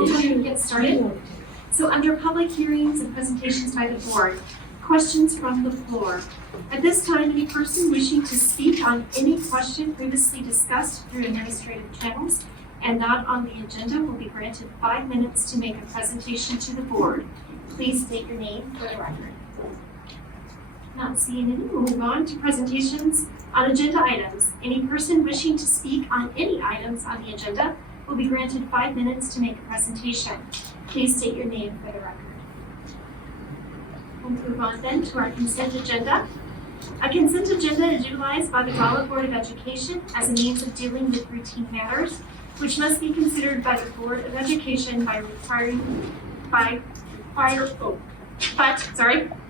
we'll go ahead and get started. So under public hearings and presentations by the board, questions from the floor. At this time, any person wishing to speak on any question previously discussed through administrative channels and not on the agenda will be granted 5 minutes to make a presentation to the board. Please state your name for the record. Not seeing any, we'll move on to presentations on agenda items. Any person wishing to speak on any items on the agenda will be granted 5 minutes to make a presentation. Please state your name for the record. We'll move on then to our consent agenda. A consent agenda is utilized by the Rolla Board of Education as a means of dealing with routine matters, which must be considered by the Board of Education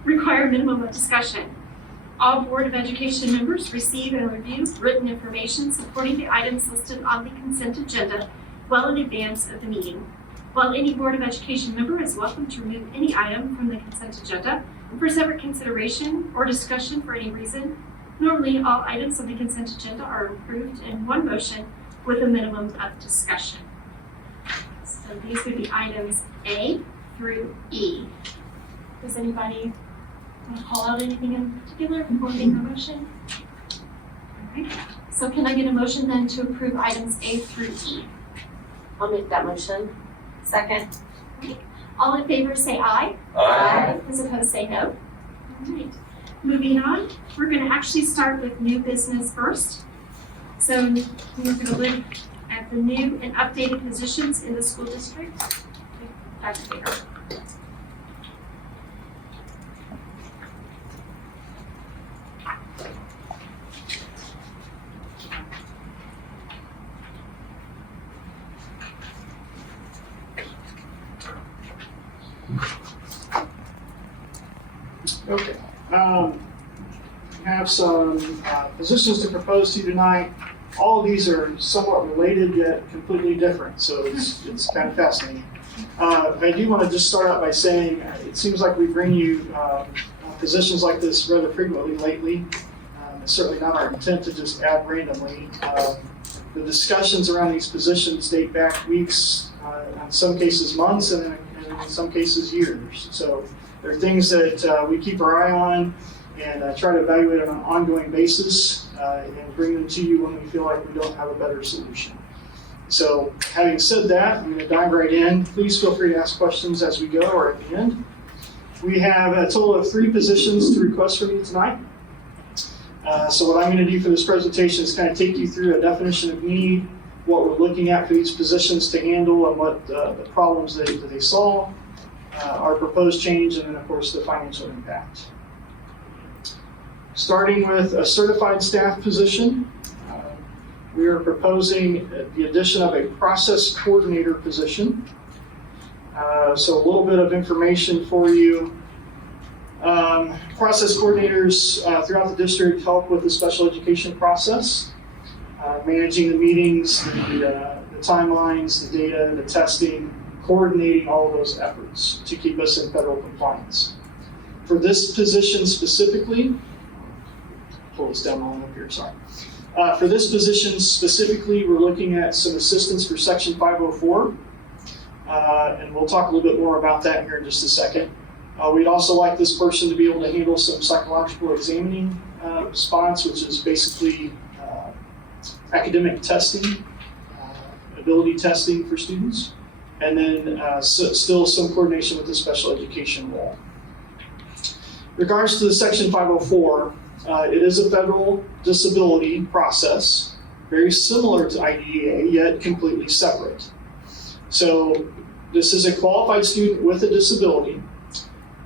require minimum of discussion. All Board of Education members receive and review written information supporting the items listed on the consent agenda well in advance of the meeting. While any Board of Education member is welcome to remove any item from the consent agenda for separate consideration or discussion for any reason, normally all items on the consent agenda are approved in one motion with a minimum of discussion. So these would be items A through E. Does anybody want to call out anything in particular before making a motion? All right. So can I get a motion then to approve items A through E? I'll make that motion. Second. Okay. All in favor say aye. Aye. Those opposed say no. All right. Moving on, we're going to actually start with new business first. So we're going to look at the new and updated positions in the school district. Dr. Baker. Okay, have some positions to propose to you tonight. All of these are somewhat related yet completely different, so it's kind of fascinating. I do want to just start out by saying it seems like we bring you positions like this rather frequently lately. It's certainly not our intent to just add randomly. The discussions around these positions date back weeks, in some cases months, and in some cases years. So there are things that we keep our eye on and try to evaluate on an ongoing basis and bring them to you when we feel like we don't have a better solution. So having said that, I'm going to dive right in. Please feel free to ask questions as we go or at the end. We have a total of 3 positions to request from you tonight. So what I'm going to do for this presentation is kind of take you through a definition of need, what we're looking at for these positions to handle and what the problems that they solve, our proposed change, and then of course the financial impact. Starting with a certified staff position, we are proposing the addition of a process coordinator position. So a little bit of information for you. Process coordinators throughout the district help with the special education process, managing the meetings, the timelines, the data, the testing, coordinating all of those efforts to keep us in federal compliance. For this position specifically, pull this down all up here, sorry. For this position specifically, we're looking at some assistance for Section 504, and we'll talk a little bit more about that here in just a second. We'd also like this person to be able to handle some psychological examining response, which is basically academic testing, ability testing for students, and then still some coordination with the special education role. In regards to the Section 504, it is a federal disability process, very similar to IDEA, yet completely separate. So this is a qualified student with a disability.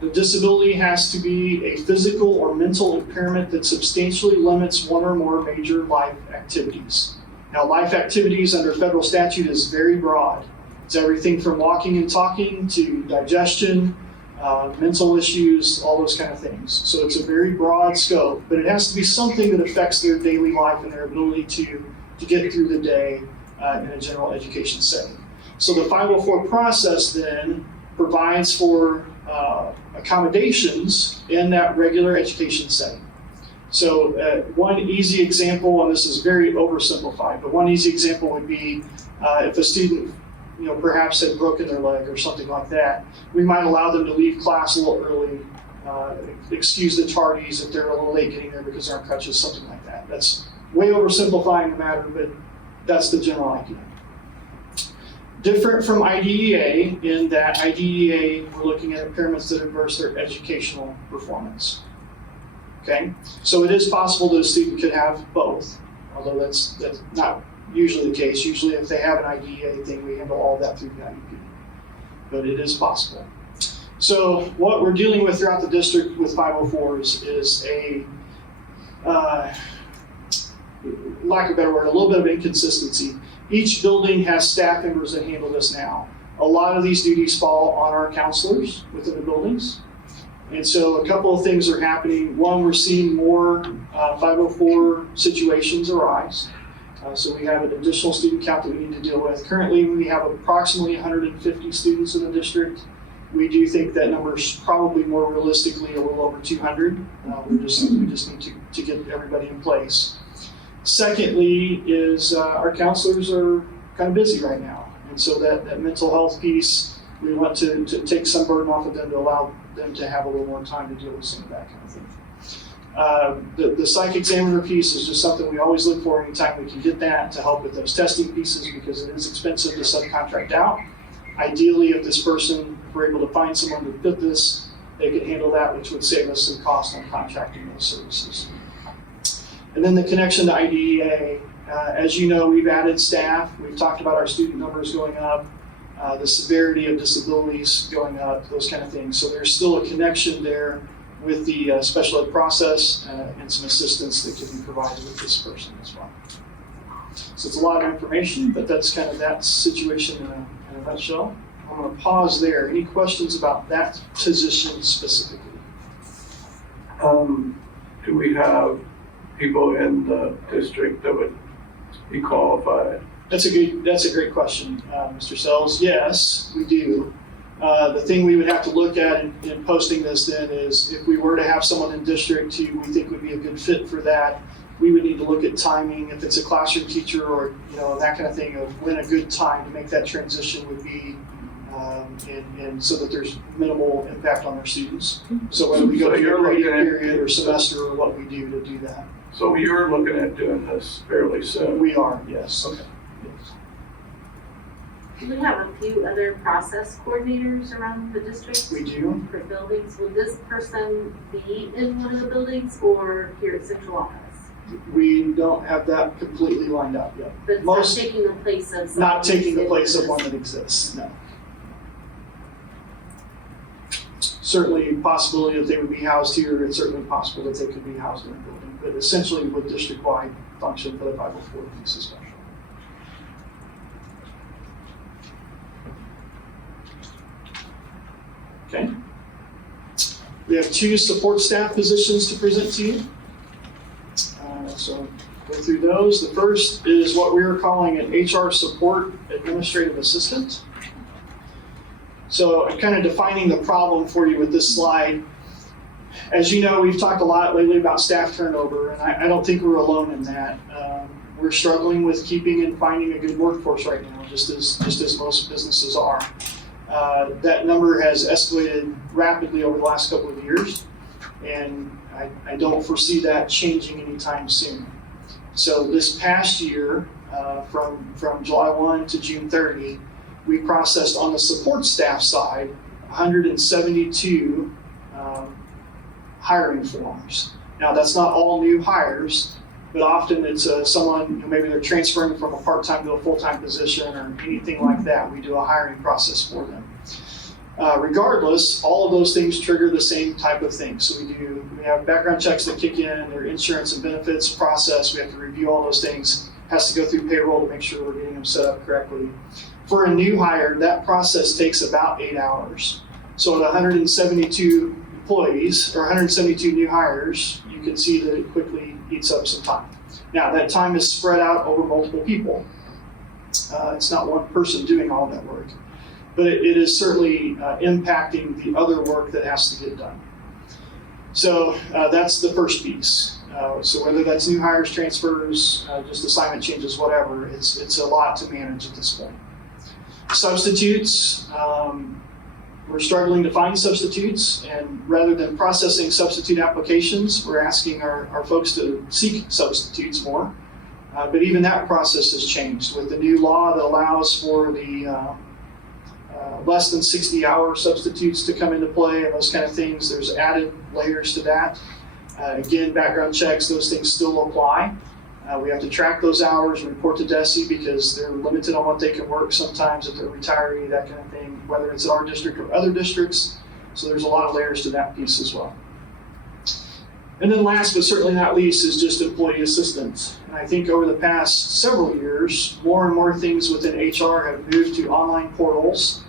The disability has to be a physical or mental impairment that substantially limits one or more major life activities. Now, life activities under federal statute is very broad. It's everything from walking and talking to digestion, mental issues, all those kind of things. So it's a very broad scope, but it has to be something that affects their daily life and their ability to get through the day in a general education setting. So the 504 process then provides for accommodations in that regular education setting. So one easy example, and this is very oversimplified, but one easy example would be if a student perhaps had broken their leg or something like that, we might allow them to leave class a little early, excuse the tardies if they're a little late getting there because they're on crutches, something like that. That's way oversimplifying the matter, but that's the general idea. Different from IDEA in that IDEA, we're looking at impairments that adverse their educational performance. Okay, so it is possible that a student could have both, although that's not usually the case. Usually if they have an IDEA thing, we handle all of that through the IEP, but it is possible. So what we're dealing with throughout the district with 504s is a, lack of a better word, a little bit of inconsistency. Each building has staff members that handle this now. A lot of these duties fall on our counselors within the buildings. And so a couple of things are happening. One, we're seeing more 504 situations arise. So we have an additional student count that we need to deal with. Currently, we have approximately 150 students in the district. We do think that number is probably more realistically a little over 200. We just need to get everybody in place. Secondly is our counselors are kind of busy right now. And so that mental health piece, we want to take some burden off of them to allow them to have a little more time to deal with some of that kind of thing. The psych examiner piece is just something we always look for anytime we can get that to help with those testing pieces because it is expensive to subcontract out. Ideally, if this person, if we're able to find someone to fit this, they could handle that, which would save us some cost on contracting those services. And then the connection to IDEA, as you know, we've added staff. We've talked about our student numbers going up, the severity of disabilities going up, those kind of things. So there's still a connection there with the special ed process and some assistance that can be provided with this person as well. So it's a lot of information, but that's kind of that situation in a nutshell. I'm going to pause there. Any questions about that position specifically? Do we have people in the district that would be qualified? That's a great question, Mr. Sells. Yes, we do. The thing we would have to look at in posting this then is if we were to have someone in district who we think would be a good fit for that, we would need to look at timing, if it's a classroom teacher or that kind of thing of when a good time to make that transition would be, and so that there's minimal impact on our students. So whether we go So through you're a grading looking at- period or semester or what we do to do that. So you're looking at doing this fairly soon? We are, yes. Okay. Yes. We have a few other process coordinators around the district We do. for buildings. Will this person be in one of the buildings or here at central office? We don't have that completely lined up yet. But it's Most- not taking the place of someone Not taking the who's place in of one this- that exists, no. Certainly a possibility that they would be housed here, it's certainly possible that they could be housed in a building, but essentially with district-wide function for the 504 piece especially. Okay. We have 2 support staff positions to present to you. So go through those. The first is what we are calling an HR support administrative assistant. So I'm kind of defining the problem for you with this slide. As you know, we've talked a lot lately about staff turnover, and I don't think we're alone in that. We're struggling with keeping and finding a good workforce right now, just as most businesses are. That number has escalated rapidly over the last couple of years, and I don't foresee that changing anytime soon. So this past year, from July 1 to June 30, we processed on the support staff side 172 hiring forms. Now that's not all new hires, but often it's someone, maybe they're transferring from a part-time to a full-time position or anything like that. We do a hiring process for them. Regardless, all of those things trigger the same type of thing. So we have background checks that kick in, their insurance and benefits process. We have to review all those things. Has to go through payroll to make sure we're getting them set up correctly. For a new hire, that process takes about 8 hours. So at 172 employees or 172 new hires, you can see that it quickly eats up some time. Now that time is spread out over multiple people. It's not one person doing all that work. But it is certainly impacting the other work that has to get done. So that's the first piece. So whether that's new hires, transfers, just assignment changes, whatever, it's a lot to manage at this point. Substitutes, we're struggling to find substitutes, and rather than processing substitute applications, we're asking our folks to seek substitutes more. But even that process has changed with the new law that allows for the less than 60-hour substitutes to come into play and those kind of things. There's added layers to that. Again, background checks, those things still apply. We have to track those hours and report to DESE because they're limited on what they can work sometimes if they're retiree, that kind of thing, whether it's in our district or other districts. So there's a lot of layers to that piece as well. And then last but certainly not least is just employee assistance. And I think over the past several years, more and more things within HR have moved to online portals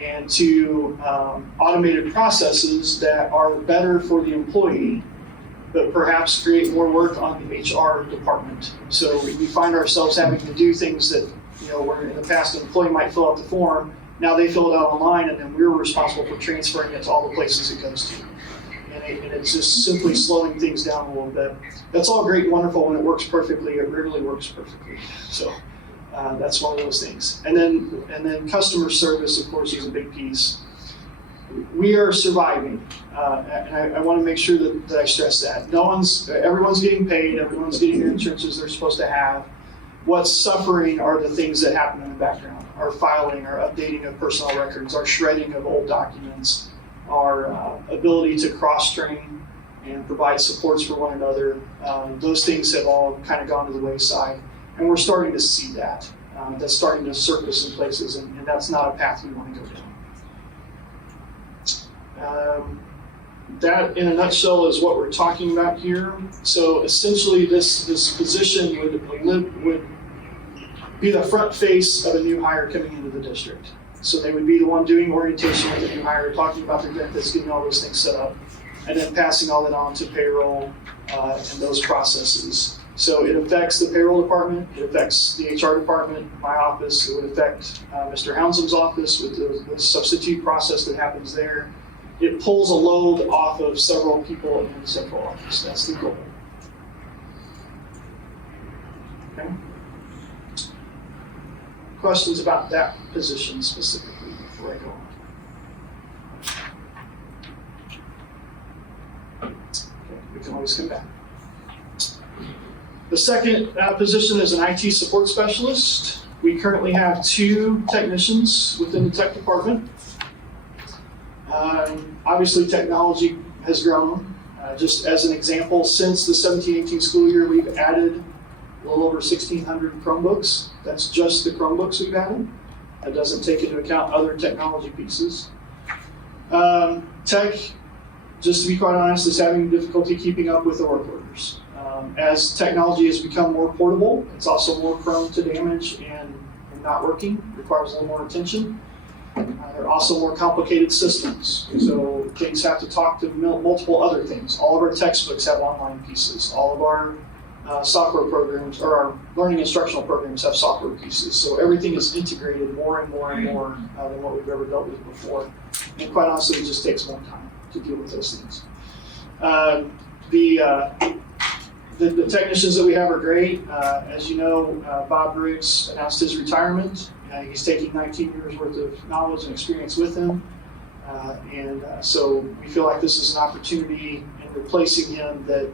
and to automated processes that are better for the employee, but perhaps create more work on the HR department. So we find ourselves having to do things that, where in the past an employee might fill out the form, now they fill it out online and then we're responsible for transferring it to all the places it goes to. And it's just simply slowing things down a little bit. That's all great and wonderful when it works perfectly. It rarely works perfectly. So that's one of those things. And then customer service, of course, is a big piece. We are surviving, and I want to make sure that I stress that. Everyone's getting paid, everyone's getting the insurances they're supposed to have. What's suffering are the things that happen in the background, our filing, our updating of personnel records, our shredding of old documents, our ability to cross-train and provide supports for one another. Those things have all kind of gone to the wayside, and we're starting to see that. That's starting to surface in places, and that's not a path we want to go down. That, in a nutshell, is what we're talking about here. So essentially, this position would be the front face of a new hire coming into the district. So they would be the one doing orientation with the new hire, talking about their benefits, getting all those things set up, and then passing all that on to payroll and those processes. So it affects the payroll department, it affects the HR department, my office, it would affect Mr. Hounsom's office with the substitute process that happens there. It pulls a load off of several people in the central office. That's the goal. Okay. Questions about that position specifically before I go on? Okay, we can always come back. The second position is an IT support specialist. We currently have 2 technicians within the tech department. Obviously, technology has grown. Just as an example, since the 17-18 school year, we've added a little over 1,600 Chromebooks. That's just the Chromebooks we've added. That doesn't take into account other technology pieces. Tech, just to be quite honest, is having difficulty keeping up with the work orders. As technology has become more portable, it's also more prone to damage and not working, requires a little more attention. They're also more complicated systems, so things have to talk to multiple other things. All of our textbooks have online pieces. All of our software programs, or our learning instructional programs, have software pieces. So everything is integrated more and more and more than what we've ever dealt with before. And quite honestly, it just takes more time to deal with those things. The technicians that we have are great. As you know, Bob Briggs announced his retirement. He's taking 19 years worth of knowledge and experience with him. So we feel like this is an opportunity in replacing him that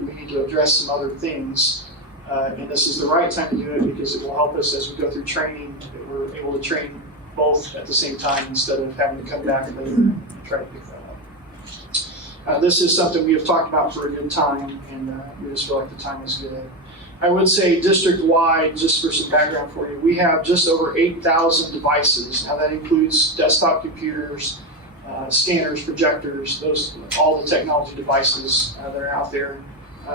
we need to address some other things. And this is the right time to do it because it will help us as we go through training, that we're able to train both at the same time instead of having to come back later and try to pick that up. This is something we have talked about for a good time, and we just feel like the time is good. I would say district-wide, just for some background for you, we have just over 8,000 devices. Now that includes desktop computers, scanners, projectors, all the technology devices that are out there.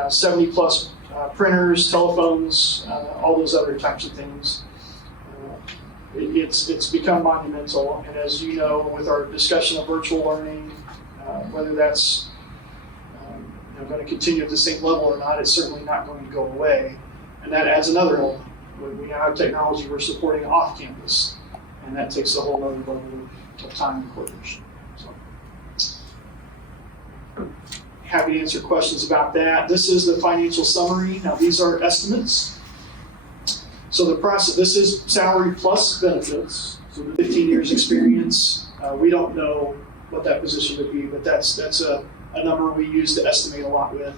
70 plus printers, telephones, all those other types of things. It's become monumental, and as you know, with our discussion of virtual learning, whether that's going to continue at the same level or not, it's certainly not going to go away. And that adds another element. We now have technology we're supporting off campus, and that takes a whole other level of time and coordination. So, happy to answer questions about that. This is the financial summary. Now these are estimates. So the process, this is salary plus benefits. So 15 years experience, we don't know what that position would be, but that's a number we use to estimate a lot with.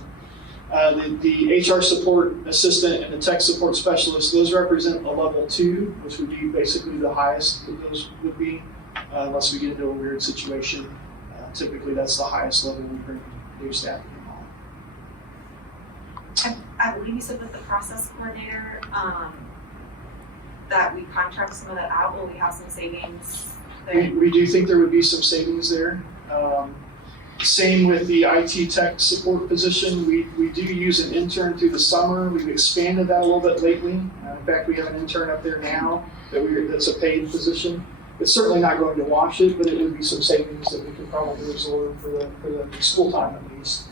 The HR support assistant and the tech support specialist, those represent a level 2, which would be basically the highest that those would be, unless we get into a weird situation. Typically, that's the highest level we bring new staff on. I believe you said with the process coordinator, that we contract some of that out, will we have some savings there? We do think there would be some savings there. Same with the IT tech support position. We do use an intern through the summer. We've expanded that a little bit lately. In fact, we have an intern up there now that's a paid position. It's certainly not going to wash it, but it would be some savings that we could probably absorb for the school time at least.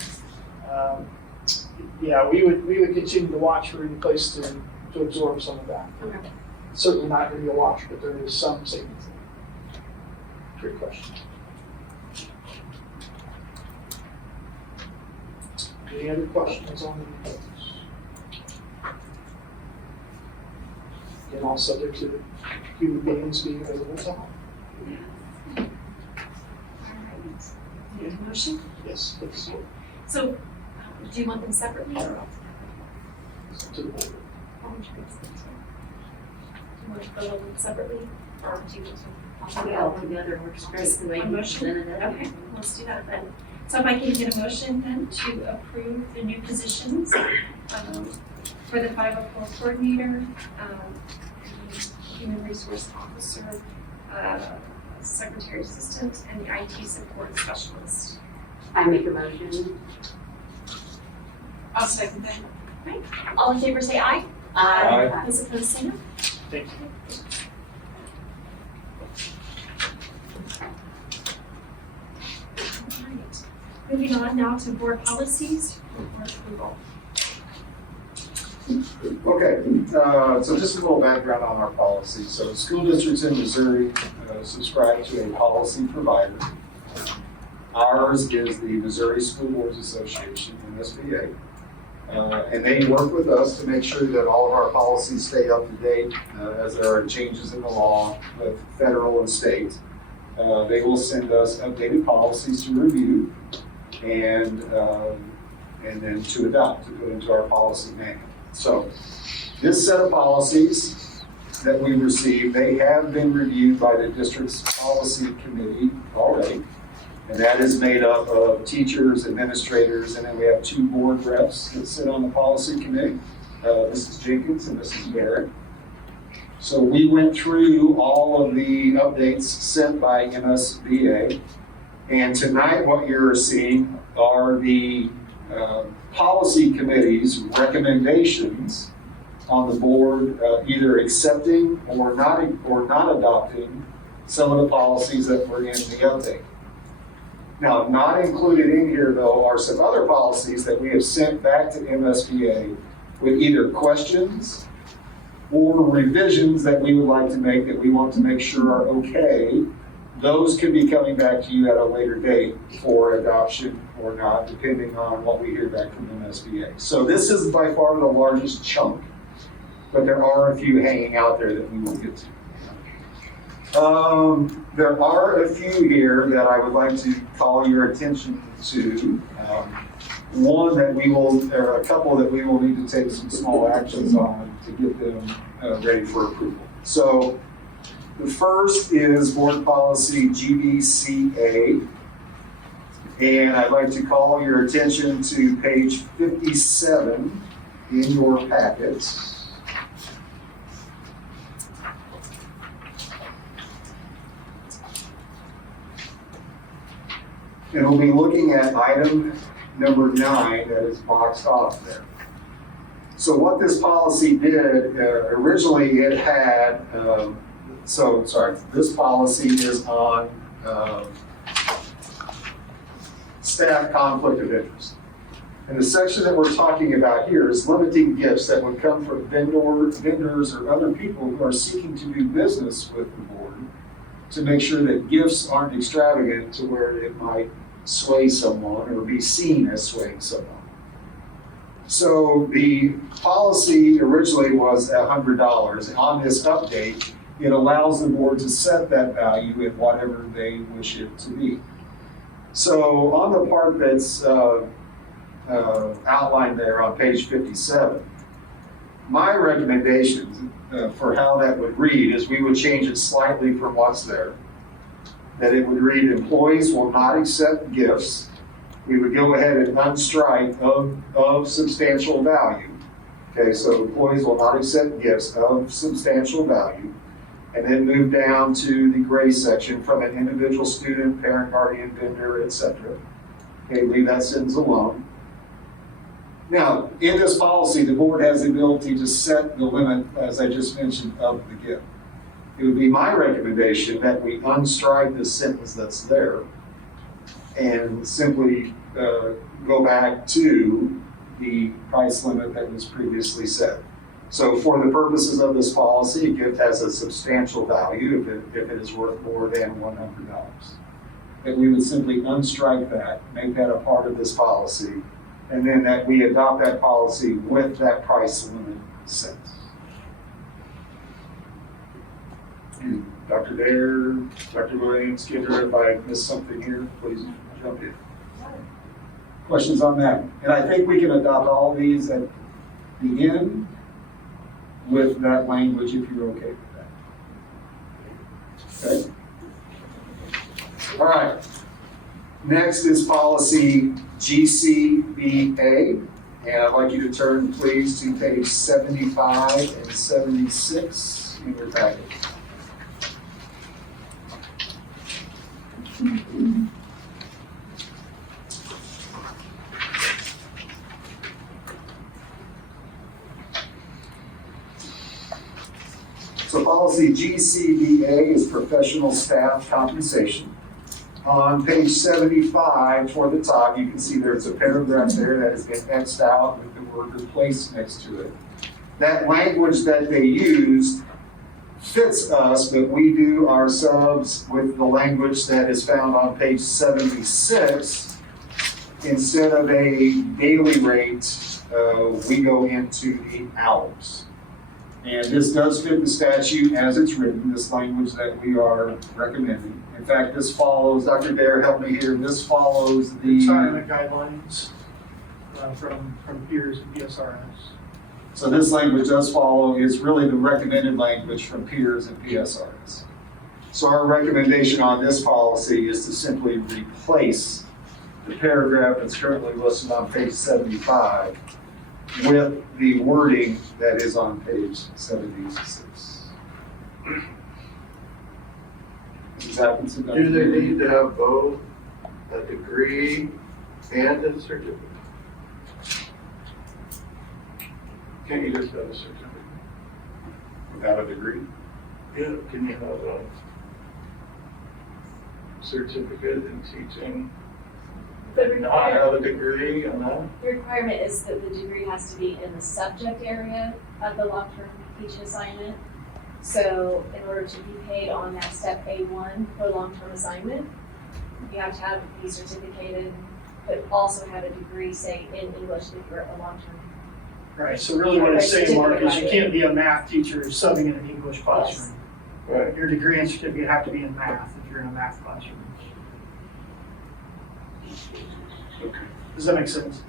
Yeah, we would continue to watch for any place to absorb some of that. Okay. Certainly not going to be a wash, but there is some savings there. Great question. Any other questions on the reports? Again, all subject to human beings being available to help. All right. Need a motion? Yes, please. So, do you want them separately or all To the board. together? How would you guys think so? Do you want to go over them separately, or do you want to? We all together, we're straight the way A you motion? presented it. Okay, let's do that then. So if I can get a motion then to approve the new positions for the 504 coordinator, the human resource officer, secretary assistant, and the IT support specialist. I make a motion. I'll second that. Right? All in favor say aye. Aye. Those opposed say no. Thank you. All right. Moving on now to board policies for board approval. Okay, so just a little background on our policy. So school districts in Missouri subscribe to a policy provider. Ours is the Missouri School Boards Association, MSBA. And they work with us to make sure that all of our policies stay up to date as there are changes in the law with federal and state. They will send us updated policies to review and then to adopt, to put into our policy manual. So this set of policies that we received, they have been reviewed by the district's policy committee already. And that is made up of teachers, administrators, and then we have 2 board reps that sit on the policy committee, Mrs. Jenkins and Mrs. Barrett. So we went through all of the updates sent by MSBA. And tonight what you're seeing are the policy committee's recommendations on the board either accepting or not adopting some of the policies that were in the update. Now, not included in here though are some other policies that we have sent back to MSBA with either questions or revisions that we would like to make that we want to make sure are okay. Those could be coming back to you at a later date for adoption or not, depending on what we hear back from MSBA. So this is by far the largest chunk, but there are a few hanging out there that we will get to. There are a few here that I would like to call your attention to. One that we will, or a couple that we will need to take some small actions on to get them ready for approval. So the first is board policy Gbca. And I'd like to call your attention to page 57 in your packets. And we'll be looking at item number 9 that is boxed off there. So what this policy did, originally it had, this policy is on staff conflict of interest. And the section that we're talking about here is limiting gifts that would come from vendors or other people who are seeking to do business with the board to make sure that gifts aren't extravagant to where it might sway someone or be seen as swaying someone. So the policy originally was $100. On this update, it allows the board to set that value at whatever they wish it to be. So on the part that's outlined there on page 57, my recommendation for how that would read is we would change it slightly from what's there. That it would read, employees will not accept gifts. We would go ahead and unstrike of substantial value. Okay, so employees will not accept gifts of substantial value. And then move down to the gray section from an individual student, parent, guardian, vendor, etc. Okay, leave that sentence alone. Now, in this policy, the board has the ability to set the limit, as I just mentioned, of the gift. It would be my recommendation that we unstrike the sentence that's there and simply go back to the price limit that was previously set. So for the purposes of this policy, a gift has a substantial value if it is worth more than $100. That we would simply unstrike that, make that a part of this policy, and then that we adopt that policy with that price limit set. Dr. Dare, Dr. Williams, Skinner, if I missed something here, please jump in. Questions on that? And I think we can adopt all these at the end with that language if you're okay with that. Okay? All right. Next is policy GCBA. And I'd like you to turn, please, to page 75 and 76 in your packet. So policy GCBA is professional staff compensation. On page 75 toward the top, you can see there's a paragraph there that has been X'd out with the word replace next to it. That language that they used fits us, but we do our subs with the language that is found on page 76. Instead of a daily rate, we go into the hours. And this does fit the statute as it's written, this language that we are recommending. In fact, this follows, Dr. Dare, help me here, this follows the Retirement guidelines from peers and PSRS. So this language does follow, is really the recommended language from peers and PSRS. So our recommendation on this policy is to simply replace the paragraph that's currently listed on page 75 with the wording that is on page 76. Mrs. Atkinson? Do they need to have both a degree and a certificate? Can't you just have a certificate? Without a degree? Yeah, can you have a certificate in teaching? The Not have a degree and that? The requirement is that the degree has to be in the subject area of the long-term teaching assignment. So in order to be paid on that step A1 for long-term assignment, you have to be certificated, but also have a degree, say, in English if you're a long-term. Right, so really what it's saying, Mark, is you can't be a math teacher subbing in an English classroom. Right. Your degree and certificate have to be in math if you're in a math classroom. Does that make sense?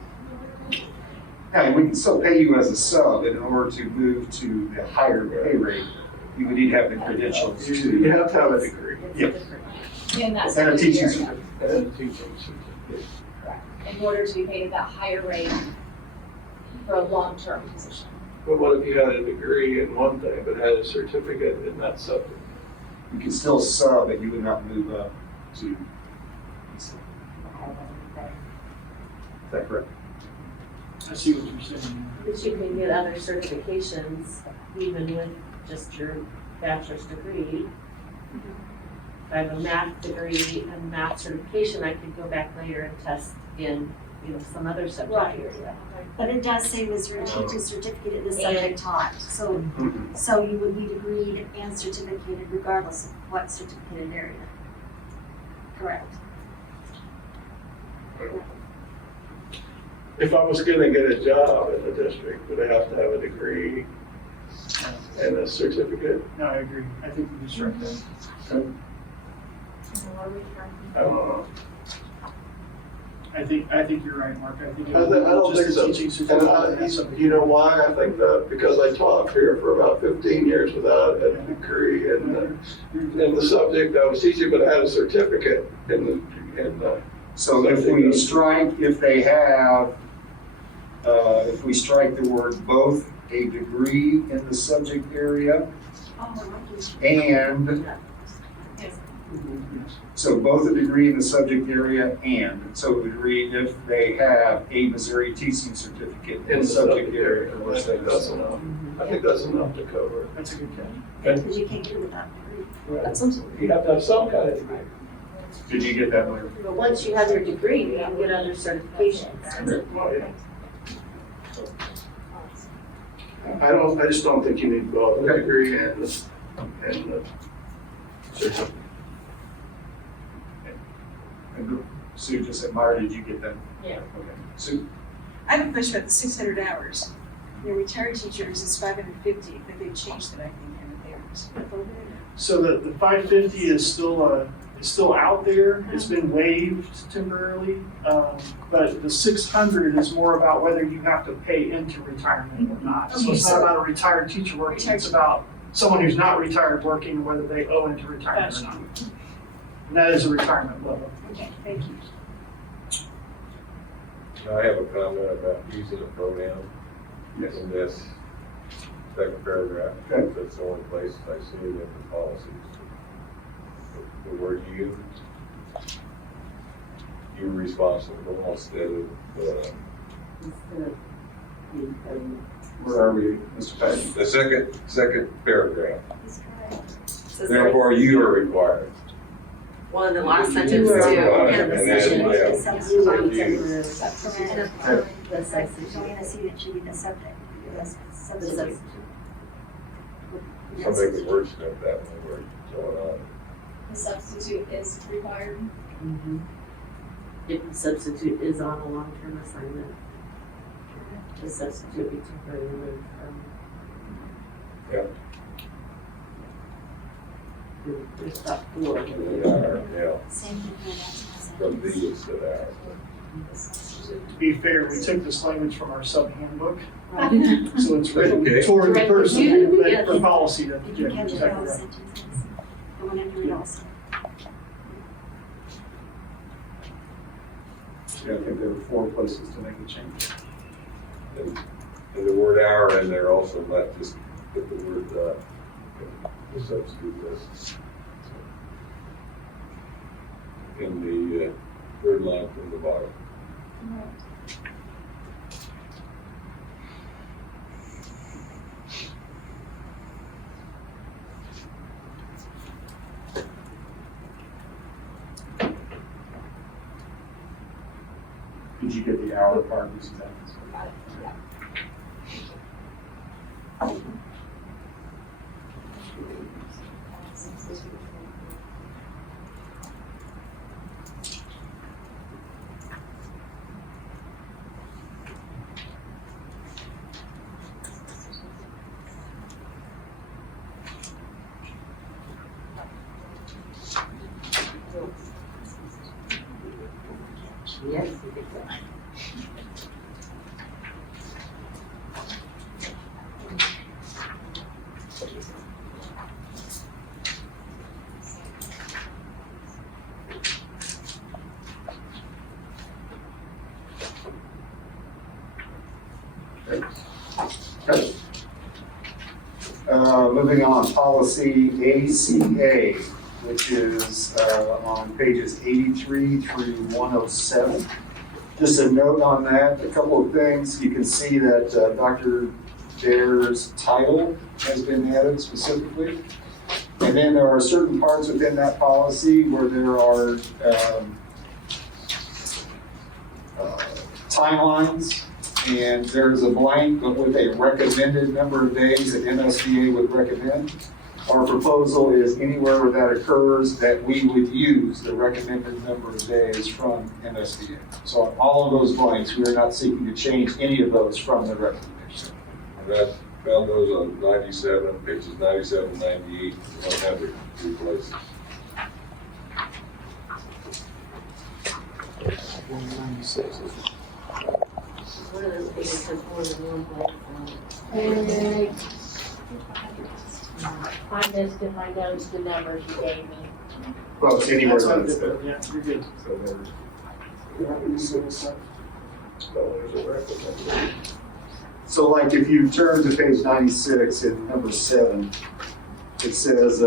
Yeah, we can still pay you as a sub, and in order to move to the higher pay rate, you would need to have the credentials You to. have to have a degree Yep. In that And a subject teaching area. certificate. and a teaching certificate. In order to be paid at that higher rate for a long-term position. But what if you had a degree in one thing, but had a certificate in that subject? You can still sub, but you would not move up to. Is that correct? I see what you're saying. But you can get other certifications even with just your bachelor's degree. If I have a math degree and math certification, I could go back later and test in, some other subject Right. area. But it does say Missouri teaching certificate in the subject taught, so you would be degreed and certificated regardless of what certificated area. Correct. If I was gonna get a job in the district, would I have to have a degree and a certificate. No, I agree. I think we can strike that. I don't know. I think you're right, Mark. I think. I don't think just so. a teaching And certificate. you know why? I think that because I taught here for about 15 years without a degree in the subject I was teaching, but I had a certificate in the. So if we strike, if they have, if we strike the word both a degree in the subject area and, so both a degree in the subject area and, so a degree if they have a Missouri teaching certificate in the subject area. I think that's enough. I think that's enough to cover it. That's a good catch. Because you can't get it without a degree. Right. You have to have some kind of degree. Did you get that, Larry? But once you have your degree, you can get other certifications. Well, yeah. I just don't think you need both a degree and the certificate. And Sue just said, Myra, did you get that? Yeah. Okay. Sue? I have a question about the 600 hours. The retired teachers is 550, but they've changed that, I think, in theirs. So the 550 is still out there. It's been waived temporarily. But the 600 is more about whether you have to pay into retirement or not. So Okay, it's not so- about a retired teacher working. It's about someone who's not retired working and whether they owe into retirement or not. And that is a retirement level. Okay, thank you. I have a comment about using a pronoun Yes. in this second paragraph. Okay. That's the only place I see it in the policies. The word you responsible instead of, Where are we, Mr. Patton? the second paragraph. That's correct. Therefore, you are required. Well, in the last You sentence are too. required. Yeah, And the then, session yeah, is substitute. you. The substitute. Joanna, see that should be the subject. Yes, substitute. Some make the wordsmith that when we're going on. The substitute is required. If the substitute is on a long-term assignment, the substitute be temporarily removed from. Yeah. There's about four. Yeah, Same thing here, that's from these to that. To be fair, we took this language from our sub-handbook. So it's written Okay. toward the Right, person you- that yes. for policy that. If you catch it exactly all right. sentences, the one after it also. Yeah, I think there were 4 places to make a change. And the word hour in there also, not just put the word, the substitute list. In the third line from the bottom. Did you get the hour part, Mrs. Evans? Yes. Okay. Moving on, policy ACA, which is on pages 83 through 107. Just a note on that, a couple of things. You can see that Dr. Dare's title has been added specifically. And then there are certain parts within that policy where there are timelines, and there's a blank but with a recommended number of days that MSBA would recommend. Our proposal is anywhere where that occurs that we would use the recommended number of days from MSBA. So on all of those blanks, we are not seeking to change any of those from the recommendation. And Found those on 97, pages 97, 98, 100, three places. One of those pages has more than one blank. I missed in my notes the numbers you gave me. Well, it's anywhere That's on not the good, yeah, you're good. So there- So like if you turn to page 96 in number 7, it says,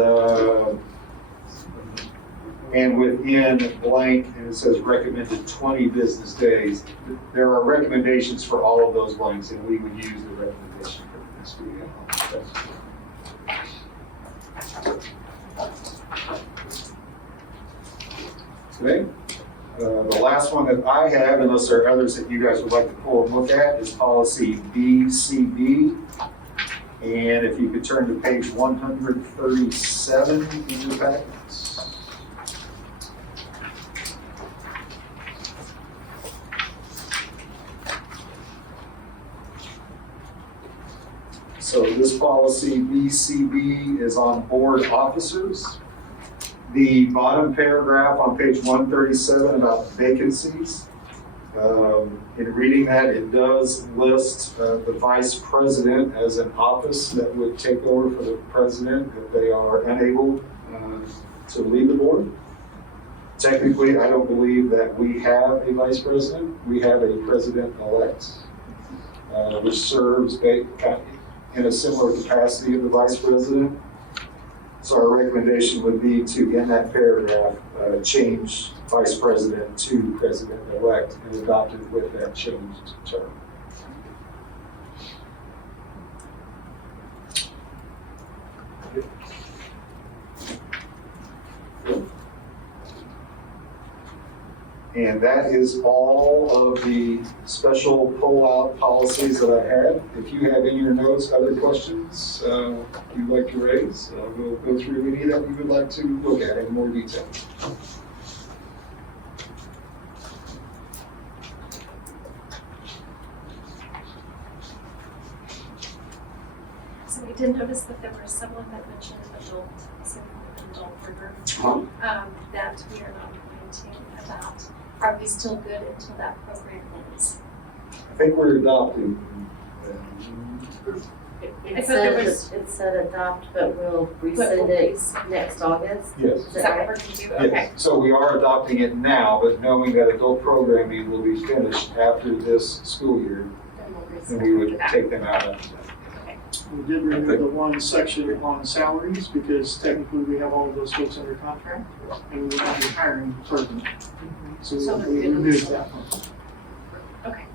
and within blank, and it says recommended 20 business days. There are recommendations for all of those blanks, and we would use the recommendation for this week. Okay. The last one that I have, unless there are others that you guys would like to pull and look at, is policy BCB. And if you could turn to page 137 in your packets. So this policy BCB is on board officers. The bottom paragraph on page 137 about vacancies. In reading that, it does list the vice president as an office that would take over for the president if they are unable to lead the board. Technically, I don't believe that we have a vice president. We have a president-elect, which serves in a similar capacity of the vice president. So our recommendation would be to, in that paragraph, change vice president to president-elect and adopt it with that changed term. And that is all of the special pull-out policies that I had. If you have in your notes other questions you'd like to raise, we'll go through any that you would like to look at in more detail. So we did notice that there were several that mentioned adult rigor, that we are not going to adopt. Are we still good until that program ends? I think we're adopting. It thought there was- said adopt, but we'll rescind it next August. Yes. Is Is that that what right? we're gonna do? Okay. Yes. So we are adopting it now, but knowing that adult programming will be finished after this school year, Then we'll then rescind we would that. take them out after that. We did remove the one section on salaries because technically we have all of those folks under contract and we will not be hiring permanent. So So we they're good. removed that one. Okay.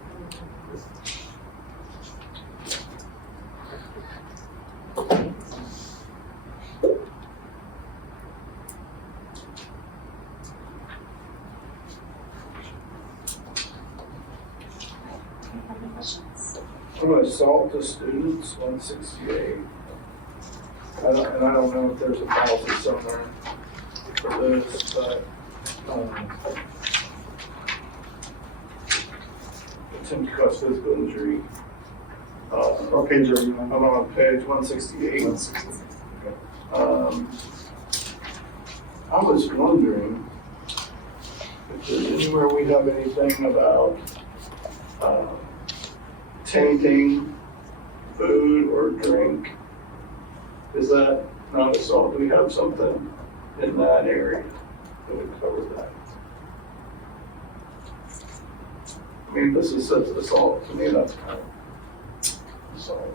Any other questions? I'm gonna assault the students, 168. And I don't know if there's a policy somewhere for this, but, attempt to cause physical injury. What page are you I'm on? on page 168. I was wondering if there's anywhere we have anything about, tainting food or drink. Is that not assault? Do we have something in that area that would cover that? I mean, this is such an assault, to me, that's kind of assault.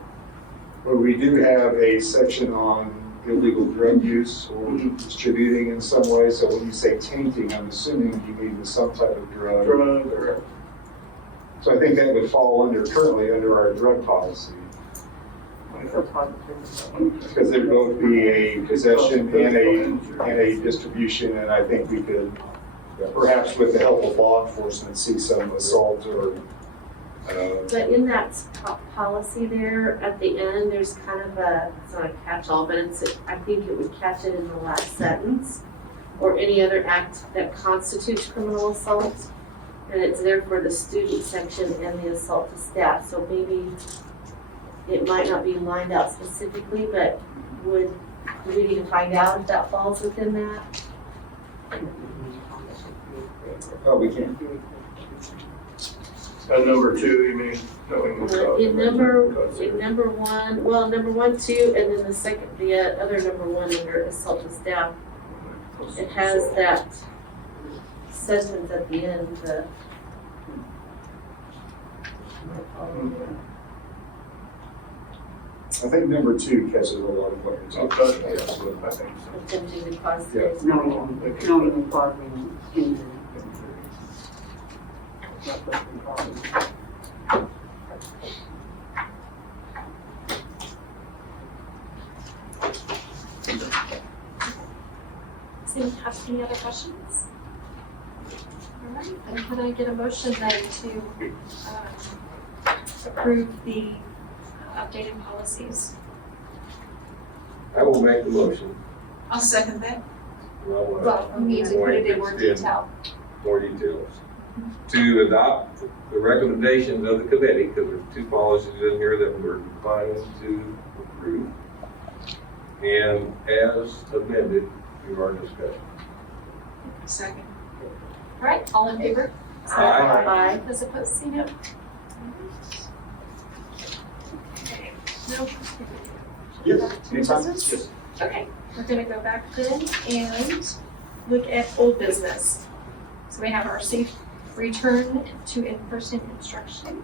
Well, we do have a section on illegal drug use or distributing in some way. So when you say tainting, I'm assuming you mean with some type of drug. Drug or, So I think that would fall currently under our drug policy. Because there'd both be a possession and a distribution, and I think we could, perhaps with the help of law enforcement, see some assault or. But in that policy there, at the end, there's kind of it's not a catch-all, but I think it would catch it in the last sentence, or any other act that constitutes criminal assault. And it's there for the student section and the assault to staff, so maybe it might not be lined out specifically, but do we need to find out if that falls within that? Oh, we can't. Number 2, you mean, knowing what's out. In number 1, 2, and then the other number 1 under assault to staff, it has that sentence at the end, I think number 2 catches a lot of what you're talking about. Okay. Yes, I think so. attempting to cause Yeah. serious. Does anyone have any other questions? All right, and can I get a motion then to approve the updated policies? I will make the motion. I'll second that. Well, we need to put it in more detail. More details. To adopt the recommendations of the committee, because there's 2 policies in here that we're planning to approve. And as amended through our discussion. Second. All right, all in favor? Aye. Those opposed, say no. Okay, no. Yes, anytime. Business? Yes. Okay, we're gonna go back then and look at old business. So we have our safe return to in-person instruction.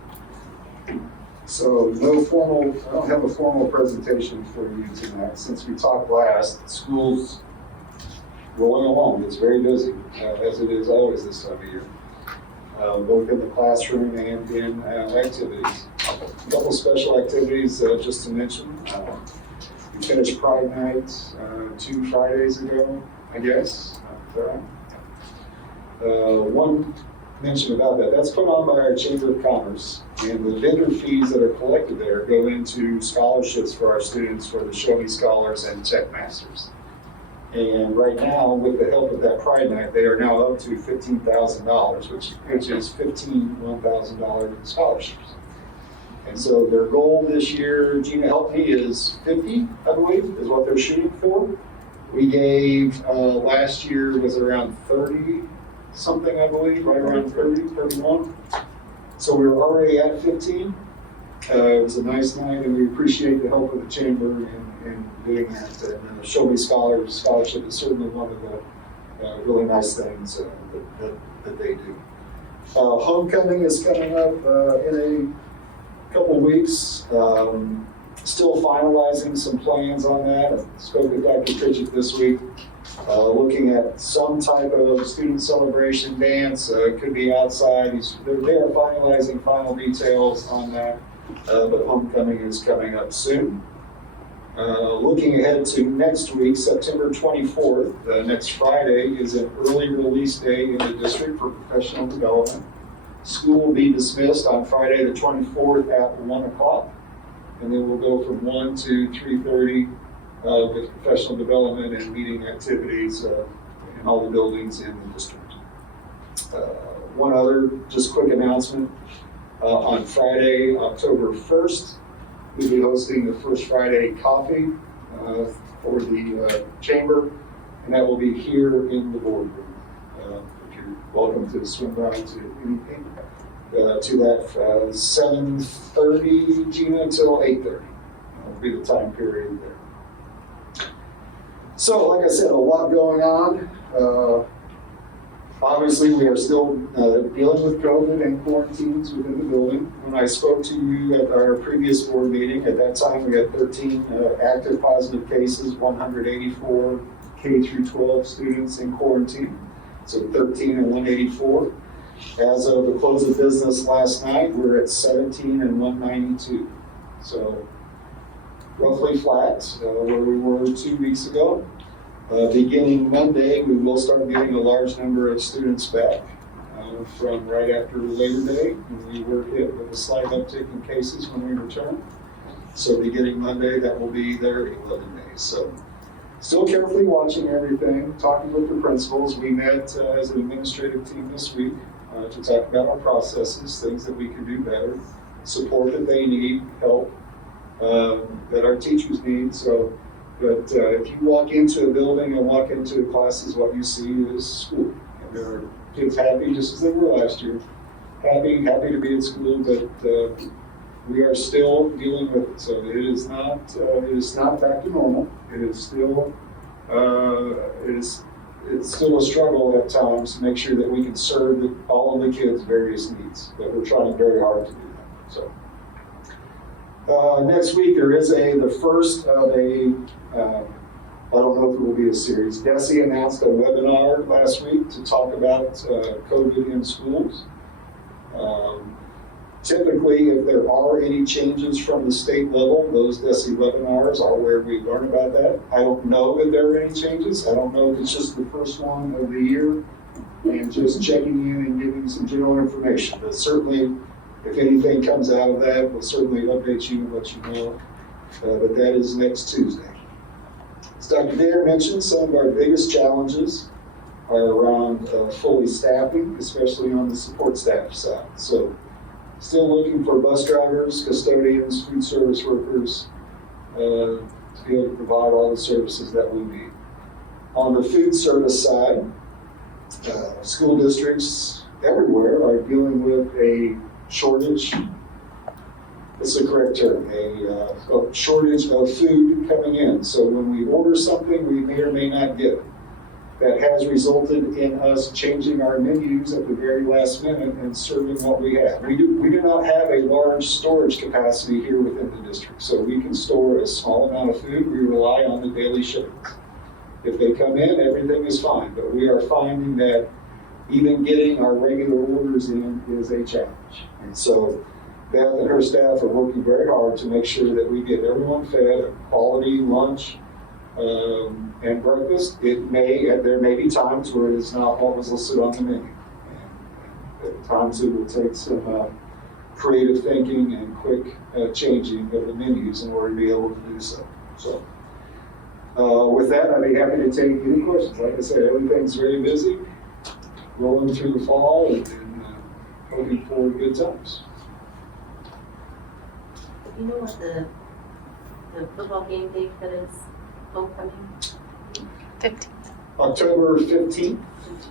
So I don't have a formal presentation for you tonight. Since we talked last, school's rolling along. It's very busy, as it is always this time of year, both in the classroom and in activities. A couple special activities just to mention. We finished Pride Night 2 Fridays ago, I guess. One mention about that's put on by our Chamber of Commerce, and the vendor fees that are collected there go into scholarships for our students for the Show Me Scholars and Tech Masters. And right now, with the help of that Pride Night, they are now up to $15,000, which is $1,000 scholarships. And so their goal this year, Gina helped me, is 50, I believe, is what they're shooting for. We gave, last year was around 30 something, I believe, right around 30, 31. So we were already at 15. It was a nice night, and we appreciate the help of the Chamber in doing that. And the Show Me Scholarship is certainly one of the really nice things that they do. Homecoming is coming up in a couple weeks. Still finalizing some plans on that. I spoke with Dr. Pritchett this week, looking at some type of student celebration dance. It could be outside. They are finalizing final details on that, but homecoming is coming up soon. Looking ahead to next week, September 24th, next Friday is an early release day in the district for professional development. School will be dismissed on Friday the 24th at 1 o'clock, and then we'll go from 1 to 3:30 with professional development and meeting activities in all the buildings in the district. One other just quick announcement, on Friday, October 1st, we'll be hosting the First Friday Coffee for the Chamber, and that will be here in the boardroom. If you're welcome to swing by to anything, to that 7:30, Gina, until 8:30. That'll be the time period there. So, like I said, a lot going on. Obviously, we are still dealing with COVID and quarantines within the building. When I spoke to you at our previous board meeting, at that time we had 13 active positive cases, 184 K through 12 students in quarantine. So 13 and 184. As of the close of business last night, we're at 17 and 192. So roughly flat where we were 2 weeks ago. Beginning Monday, we will start getting a large number of students back from right after Labor Day. And we were hit with a slight uptick in cases when we return. So beginning Monday, that will be their 11 days. So still carefully watching everything, talking with the principals. We met as an administrative team this week to talk about our processes, things that we can do better, support that they need, help. that our teachers need. So, but if you walk into a building and walk into a classes, what you see is school. And there are kids happy, just as they were last year, happy to be in school, but we are still dealing with it. So it is not back to normal. It is still, it's still a struggle at times to make sure that we can serve all of the kids' various needs, but we're trying very hard to do that. So next week there is the first of a, I don't know if it will be a series. Gbca announced a webinar last week to talk about COVID in schools. Typically, if there are any changes from the state level, those Gbca webinars are where we learn about that. I don't know that there are any changes. I don't know if it's just the first one of the year and just checking in and giving some general information. But certainly, if anything comes out of that, we'll certainly update you and let you know. But that is next Tuesday. As Dr. Dare mentioned, some of our biggest challenges are around fully staffing, especially on the support staff side. So still looking for bus drivers, custodians, food service workers to be able to provide all the services that we need. On the food service side, school districts everywhere are dealing with a shortage. It's the correct term, a shortage of food coming in. So when we order something, we may or may not get it. That has resulted in us changing our menus at the very last minute and serving what we have. We do not have a large storage capacity here within the district, so we can store a small amount of food. We rely on the daily shipments. If they come in, everything is fine, but we are finding that even getting our regular orders in is a challenge. And so Beth and her staff are working very hard to make sure that we get everyone fed a quality lunch and breakfast. There may be times where it's not what was listed on the menu. And at times it will take some creative thinking and quick changing of the menus in order to be able to do so. So with that, I'd be happy to take any questions. Like I said, everything's very busy, rolling through the fall and hoping for good times. You know what the football game date that is homecoming? 15th. October 15th. It's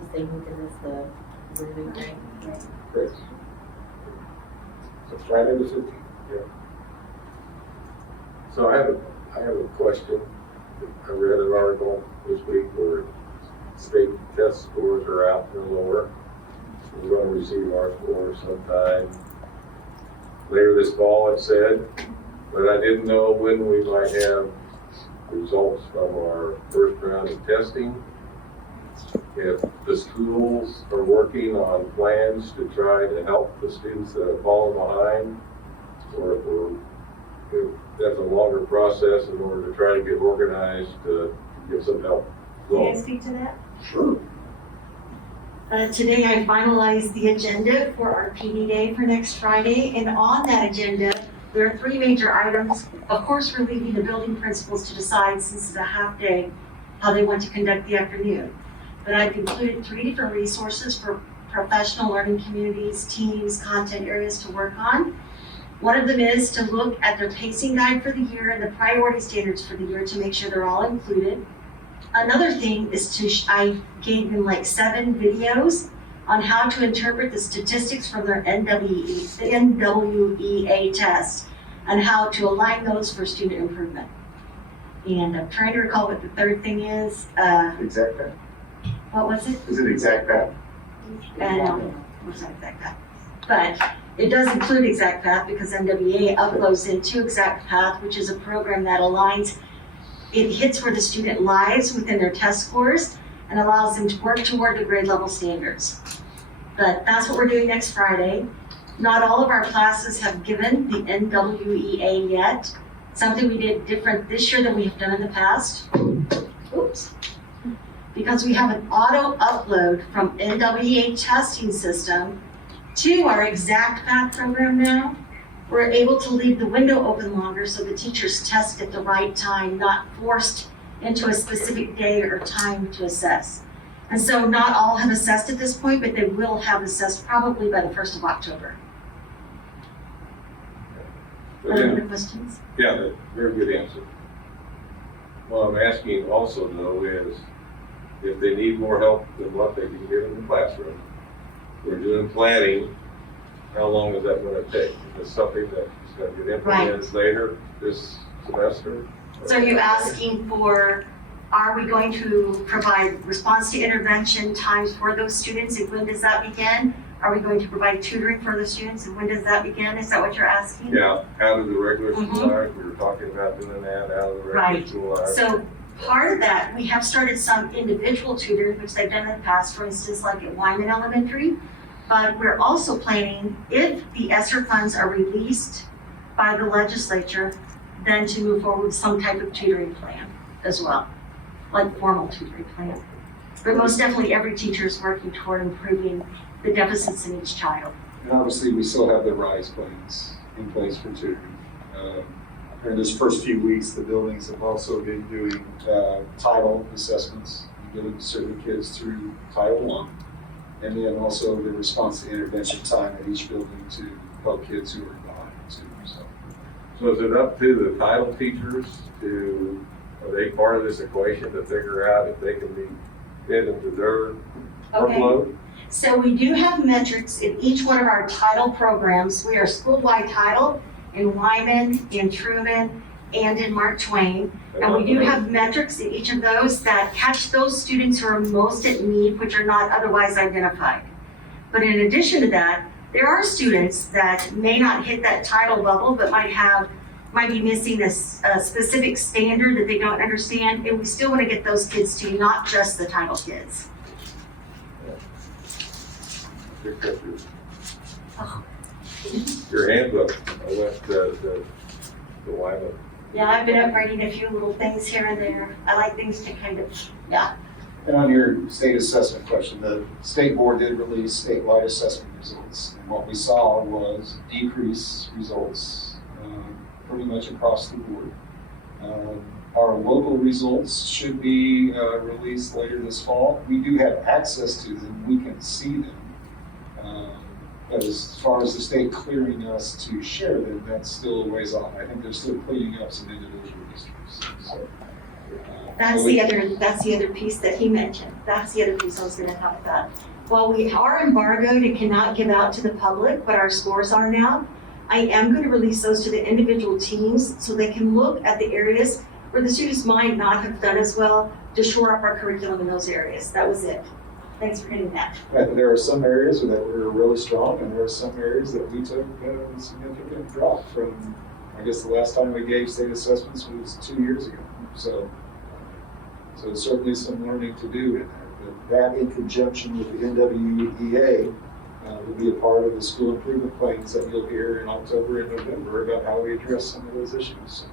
the same weekend as the moving day. Great. So Friday the 15th. Yeah. So I have a question. I read an article this week where state test scores are out and lower. We're going to receive our scores sometime later this fall, it said, but I didn't know when we might have results from our first round of testing. If the schools are working on plans to try to help the students that have fallen behind, or if that's a longer process in order to try to get organized to get some help. Can I speak to that? Sure. Today I finalized the agenda for our PD day for next Friday, and on that agenda, there are 3 major items. Of course, we're leaving the building principals to decide, since it's a half day, how they want to conduct the afternoon. But I've included 3 different resources for professional learning communities, teams, content areas to work on. One of them is to look at their pacing guide for the year and the priority standards for the year to make sure they're all included. Another thing is I gave them like 7 videos on how to interpret the statistics from their NWEA test and how to align those for student improvement. And I'm trying to recall what the third thing is. Exact path. What was it? Is it exact path? No, it's not Exact Path. But it does include Exact Path because NWEA uploads into Exact Path, which is a program that aligns. It hits where the student lies within their test scores and allows them to work toward the grade level standards. But that's what we're doing next Friday. Not all of our classes have given the NWEA yet. Something we did different this year than we have done in the past. Oops. Because we have an auto upload from NWEA testing system to our Exact Path program now, we're able to leave the window open longer so the teachers test at the right time, not forced into a specific day or time to assess. And so not all have assessed at this point, but they will have assessed probably by the 1st of October. But Other then, questions? yeah, very good answer. What I'm asking also though is, if they need more help than what they can get in the classroom, we're doing planning, how long is that gonna take? Is it something that's gonna get implemented later this semester? So are you asking for, are we going to provide response to intervention times for those students, and when does that begin? Are we going to provide tutoring for the students, and when does that begin? Is that what you're asking? Yeah, out of the regular school Mhm. hours, we were talking about doing that out of the regular Right. school hours. So part of that, we have started some individual tutoring, which they've done in the past, for instance, like at Wyman Elementary. But we're also planning, if the ESSER funds are released by the legislature, then to move forward with some type of tutoring plan as well, like formal tutoring plan. But most definitely, every teacher is working toward improving the deficits in each child. And obviously, we still have the RISE plans in place for tutoring. During this first few weeks, the buildings have also been doing title assessments, getting certain kids through Title I. And then also the response to intervention time at each building to help kids who are behind too, so. So is it up to the title teachers to, are they part of this equation to figure out if they can be fit into their workload? So we do have metrics in each one of our title programs. We are school-wide title in Wyman, in Truman, and in Mark Twain. And we do have metrics in each of those that catch those students who are most at need, which are not otherwise identified. But in addition to that, there are students that may not hit that title bubble, but might be missing a specific standard that they don't understand, and we still want to get those kids to you, not just the title kids. Your handbook, I went the Wyman. Yeah, I've been upgrading a few little things here and there. I like things to kind of, yeah. And on your state assessment question, the state board did release statewide assessment results. And what we saw was decreased results pretty much across the board. Our local results should be released later this fall. We do have access to them, we can see them. But as far as the state clearing us to share them, that's still a ways off. I think they're still cleaning up some individual districts. So, That's the other piece that he mentioned. That's the other piece I was gonna talk about. While we are embargoed and cannot give out to the public what our scores are now, I am gonna release those to the individual teams so they can look at the areas where the students might not have done as well to shore up our curriculum in those areas. That was it. Thanks for hitting that. there are some areas that were really strong, and there are some areas that we took a significant drop from. I guess the last time we gave state assessments was 2 years ago. So certainly some learning to do in there. But that, in conjunction with the NWEA, will be a part of the school improvement plans that you'll hear in October and November about how we address some of those issues.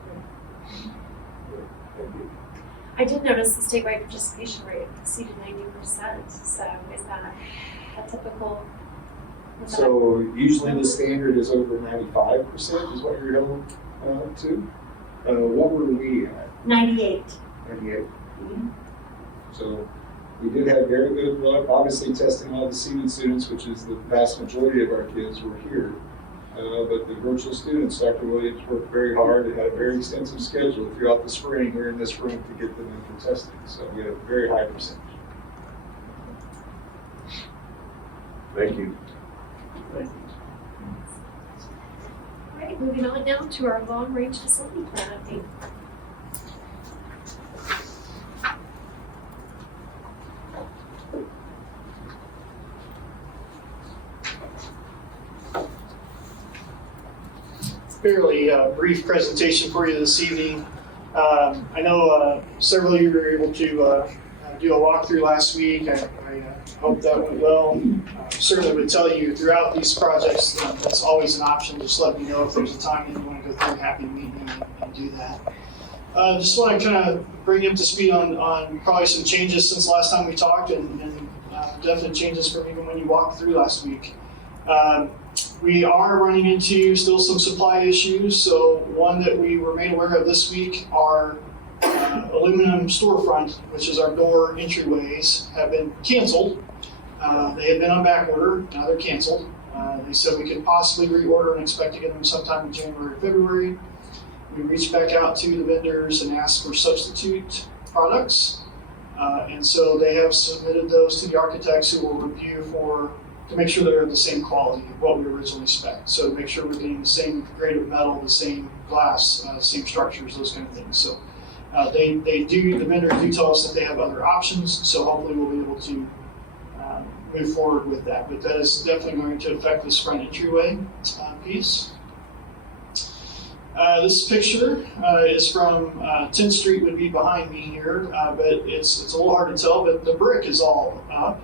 I did notice the statewide participation rate exceeded 90%, so is that a typical? So usually the standard is over 95% is what you're held to. What were we at? 98. 98. So we did have very good luck, obviously testing all the seated students, which is the vast majority of our kids were here. But the virtual students, Dr. Williams worked very hard and had a very extensive schedule throughout the spring here in this room to get them in for testing. So we had a very high percentage. Thank you. All right, moving on now to our long-range facility plan update. Fairly brief presentation for you this evening. I know several of you were able to do a walkthrough last week. I hope that went well. Certainly would tell you throughout these projects, that's always an option. Just let me know if there's a time that you want to go through. I'm happy to meet you and do that. Just want to kind of bring you up to speed on probably some changes since last time we talked and definite changes from even when you walked through last week. We are running into still some supply issues. So one that we were made aware of this week are aluminum storefront, which is our door entryways, have been canceled. They had been on back order, now they're canceled. They said we could possibly reorder and expect to get them sometime in January, February. We reached back out to the vendors and asked for substitute products. And so they have submitted those to the architects who will review to make sure they're of the same quality of what we originally spec'd. So to make sure we're getting the same grade of metal, the same glass, same structures, those kind of things. So the vendors do tell us that they have other options, so hopefully we'll be able to move forward with that. But that is definitely going to affect this front entryway piece. This picture is from 10th Street, would be behind me here, but it's a little hard to tell, but the brick is all up.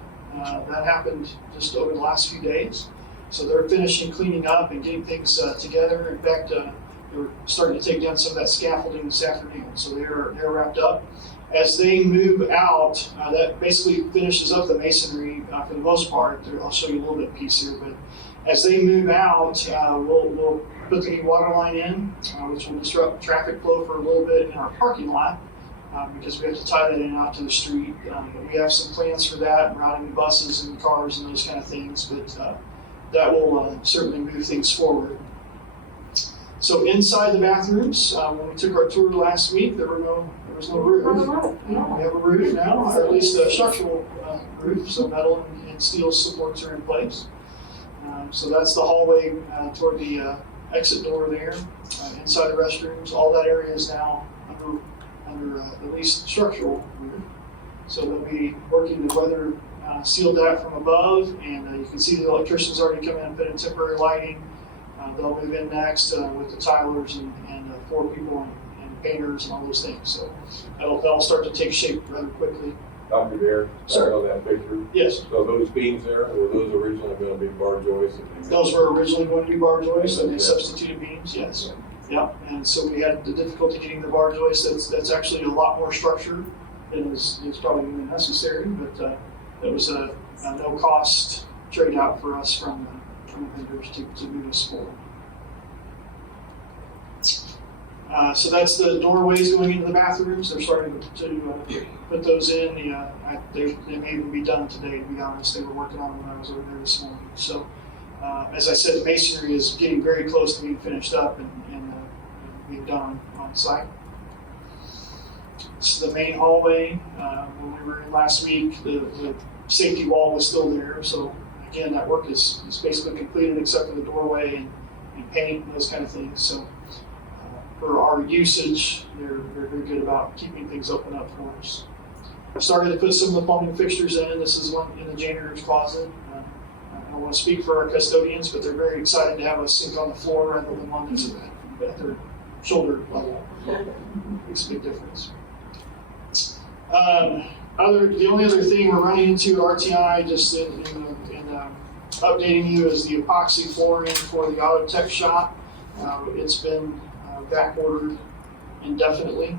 That happened just over the last few days. So they're finishing cleaning up and getting things together. In fact, they're starting to take down some of that scaffolding this afternoon. So they're wrapped up. As they move out, that basically finishes up the masonry for the most part. I'll show you a little bit of piece here, but as they move out, we'll put the new water line in, which will disrupt traffic flow for a little bit in our parking lot, because we have to tie that in out to the street. We have some plans for that, routing the buses and cars and those kind of things, but that will certainly move things forward. So inside the bathrooms, when we took our tour last week, there was no roof. We have a roof now, or at least a structural roof, so metal and steel supports are in place. So that's the hallway toward the exit door there. Inside the restrooms, all that area is now under at least structural roof. So they'll be working to weather seal that from above, and you can see the electricians already come in and put in temporary lighting. They'll move in next with the tilers and 4 people and painters and all those things. So that'll start to take shape rather quickly. Dr. Dare, Sir. on that picture. Yes. So those beams there, were those originally going to be bar joists? Those were originally going to be bar joists, and they substituted beams, yes. Yeah, and so we had the difficulty getting the bar joist. That's actually a lot more structure than is probably even necessary, but that was a no-cost trade-out for us from the vendors to move us forward. So that's the doorways going into the bathrooms. They're starting to put those in. They may even be done today, to be honest. They were working on them when I was over there this morning. So as I said, the masonry is getting very close to being finished up and being done on site. This is the main hallway. When we were in last week, the safety wall was still there. So again, that work is basically completed except for the doorway and paint and those kind of things. So for our usage, they're very good about keeping things open up for us. I started to put some of the plumbing fixtures in. This is one in the janitor's closet. I don't want to speak for our custodians, but they're very excited to have a sink on the floor rather than one that's at their shoulder level. Makes a big difference. The only other thing we're running into at RTI, just in updating you, is the epoxy flooring for the auto tech shop. It's been back ordered indefinitely.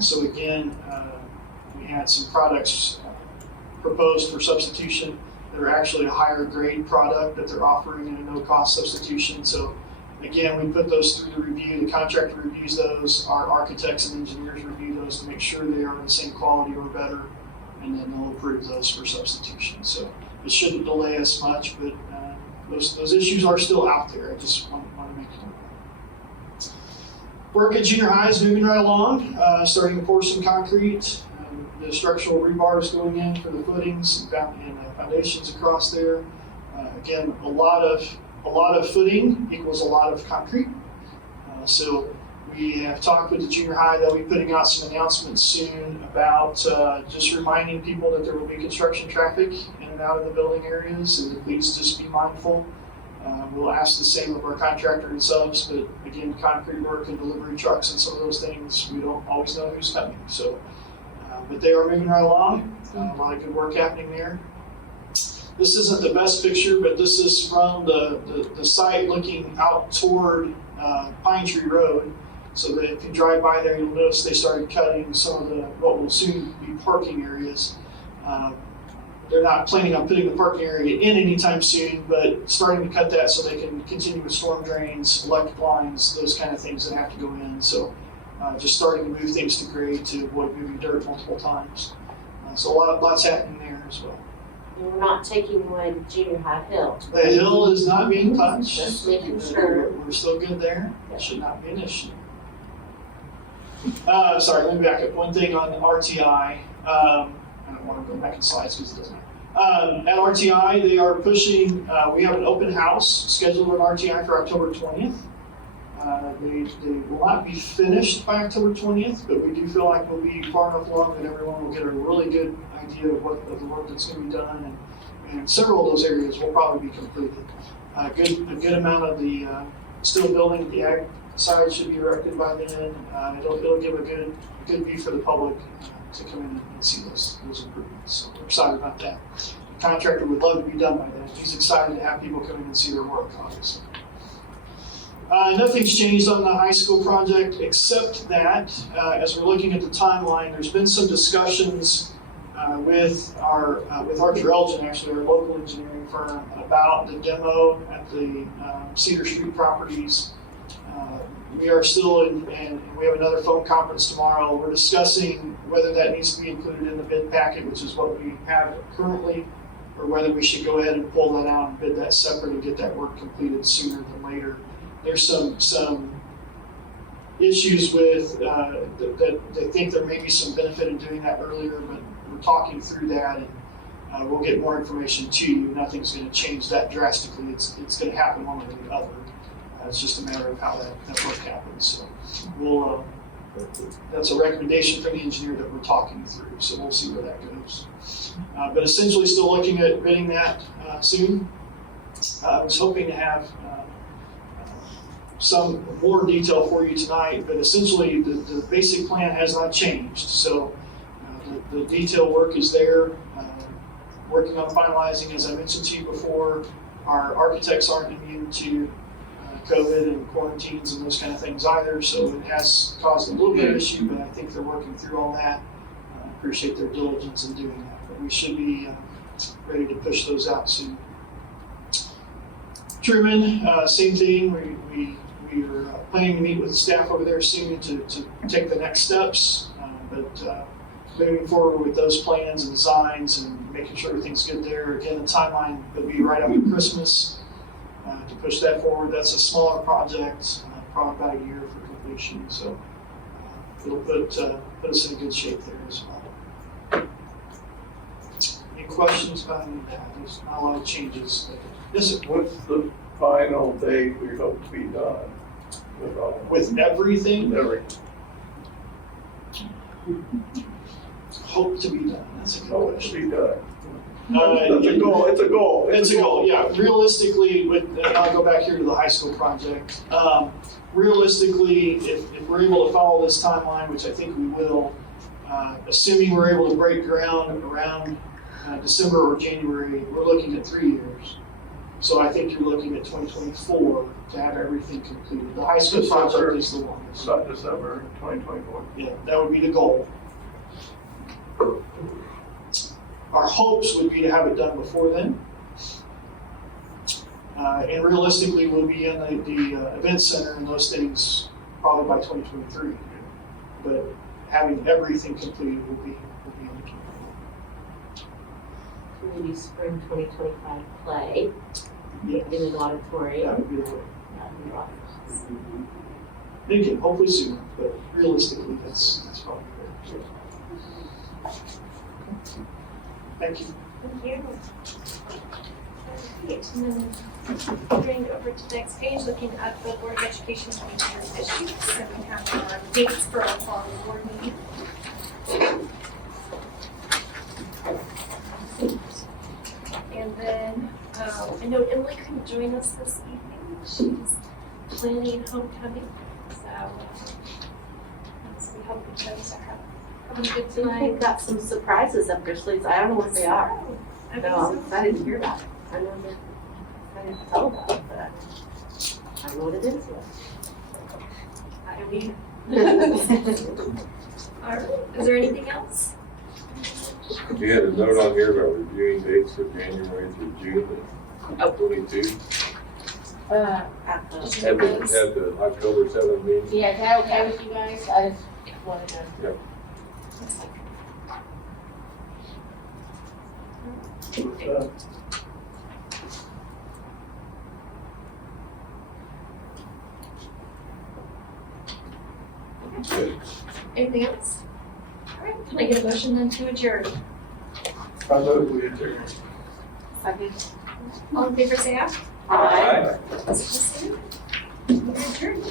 So again, we had some products proposed for substitution that are actually a higher grade product that they're offering in a no-cost substitution. So again, we put those through the review. The contractor reviews those. Our architects and engineers review those to make sure they are the same quality or better, and then they'll approve those for substitution. So it shouldn't delay us much, but those issues are still out there. I just want to make it clear. Work at junior high is moving right along, starting to pour some concrete. The structural rebar is going in for the footings and foundations across there. Again, a lot of footing equals a lot of concrete. So we have talked with the junior high. They'll be putting out some announcements soon about just reminding people that there will be construction traffic in and out of the building areas, and please just be mindful. We'll ask the same of our contractor and subs, but again, concrete work and delivery trucks and some of those things, we don't always know who's coming. So, but they are moving right along. A lot of good work happening there. This isn't the best picture, but this is from the site looking out toward Pine Tree Road. So that if you drive by there, you'll notice they started cutting some of what will soon be parking areas. They're not planning on putting the parking area in anytime soon, but starting to cut that so they can continue with storm drains, electric lines, those kind of things that have to go in. So just starting to move things to grade to avoid moving dirt multiple times. So lots happening there as well. We're not taking away junior high hill. The hill is not being touched. Just making sure. We're still good there. That should not be an issue. Sorry, let me back up. One thing on RTI. I don't want to go back in slides because it doesn't. At RTI, they are pushing, we have an open house scheduled at RTI for October 20th. They will not be finished by October 20th, but we do feel like we'll be far enough along that everyone will get a really good idea of the work that's going to be done, and several of those areas will probably be completed. A good amount of the steel building at the ag side should be erected by then. It'll give a good view for the public to come in and see those improvements. So we're excited about that. The contractor would love to be done by then. He's excited to have people come in and see their work, obviously. Nothing's changed on the high school project except that as we're looking at the timeline, there's been some discussions with Archer Elgin, actually our local engineering firm, about the demo at the Cedar Street properties. We are still and we have another phone conference tomorrow. We're discussing whether that needs to be included in the bid packet, which is what we have currently, or whether we should go ahead and pull that out and bid that separate and get that work completed sooner than later. There's some issues with that they think there may be some benefit in doing that earlier, but we're talking through that, and we'll get more information to you. Nothing's going to change that drastically. It's going to happen one way or the other. It's just a matter of how that work happens. So we'll that's a recommendation from the engineer that we're talking through. So we'll see where that goes. But essentially, still looking at bidding that soon. I was hoping to have some more detail for you tonight, but essentially the basic plan has not changed. So the detail work is there. Working on finalizing, as I mentioned to you before, our architects aren't immune to COVID and quarantines and those kind of things either, so it has caused a little bit of issue, but I think they're working through all that. I appreciate their diligence in doing that, but we should be ready to push those out soon. Truman, same thing. We are planning to meet with the staff over there soon to take the next steps, but moving forward with those plans and designs and making sure everything's good there. Again, the timeline will be right after Christmas to push that forward. That's a smaller project, probably about a year for completion, so it'll put us in a good shape there as well. Any questions about any of that? There's not a lot of changes. Yes, sir. What's the final date we hope to be done with all? With everything? Everything. Hope to be done. That's a good Hope question. to be done. It's a goal. It's a goal. It's a goal, yeah. Realistically, I'll go back here to the high school project. Realistically, if we're able to follow this timeline, which I think we will, assuming we're able to break ground around December or January, we're looking at 3 years. So I think you're looking at 2024 to have everything completed. The high school project is the longest. About December 2024. Yeah, that would be the goal. Our hopes would be to have it done before then. And realistically, we'll be in the event center and those things probably by 2023. But having everything completed will be in the 2024. Maybe spring 2025 play Yes, in an auditorium. that would be the goal. That'd be awesome. And again, hopefully sooner, but realistically, that's probably fair. Thank you. Thank you. Great, and then going over to the next page, looking at the Board of Education calendar issues, and we have our dates for our fall board meeting. And then, I know Emily couldn't join us this evening. She's planning homecoming, so we hope you guys are having a good I time. think got some surprises up their sleeves. I don't know what they are. I No, I'm excited to hear about it. I know that I didn't tell about it, but I know what it is. I mean, all right, is there anything else? We had a note on here about reviewing dates for January through June of 22 At the- at the October 7th meeting. Yeah, is that okay with you guys? I just wanted to. with that. Anything else? All right, can I get a motion then to adjourn? I vote we adjourn. Second. All in favor, say aye. Aye. We're adjourned.